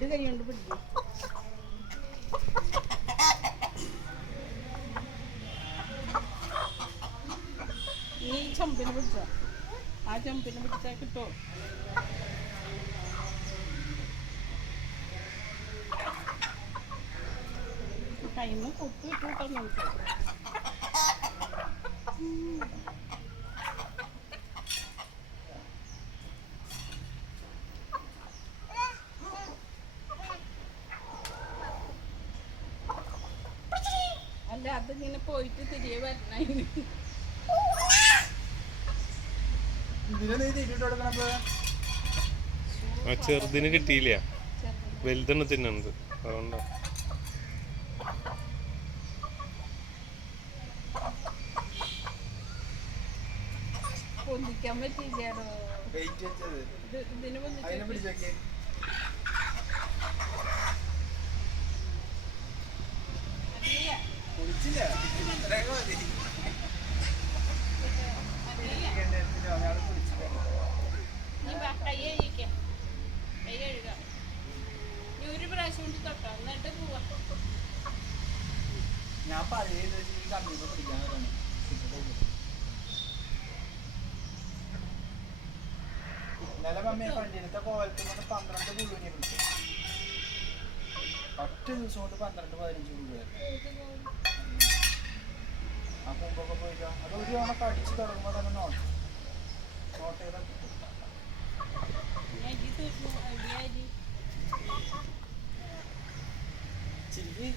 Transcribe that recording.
രണ്ട് കൈ കൊണ്ട് പിടിക്കും. നീ ചമ്പിന് പിടിച്ചോ, ആ ചമ്പിന് പിടിച്ചാൽ കിട്ടോ. കയ്യിൽ കൊത്തു ഇട്ട് കിട്ടാൻ നമുക്ക്. അല്ല അതിങ്ങനെ പോയിട്ട് തിരികെ വരണ. ആ ചെറുതിന് കിട്ടിയില്ല, വലുതെണ്ണ തിന്നുന്നത് അതുകൊണ്ടോ. പൊന്തിക്കാൻ പറ്റിയില്ലാടോ. ഇതിന് പൊന്തിക്കാൻ നീ കൈ കഴിക്കാം, കൈ കഴുകാം. നീ ഒരു പ്രാവശ്യം കൊണ്ട് തൊട്ടോ, എന്നിട്ട് പോവാ. ഞാൻ പിടിക്കാൻ ഇന്നലെ മമ്മിയെ പണ്ടിനത്തെ കോലത്തിൽ നിന്ന് 12 പുഴുവിനെ പിടിച്ചു. 10 ദിവസം കൊണ്ട് 12-15 പുഴുവായിരുന്നു. ആ മുമ്പൊക്കെ പോയില്ല, അത് ഒരു തവണ കടിച്ച് തുടങ്ങുമ്പോൾ തന്നെ നോട്ട് ചെയ്താൽ ചില്ലി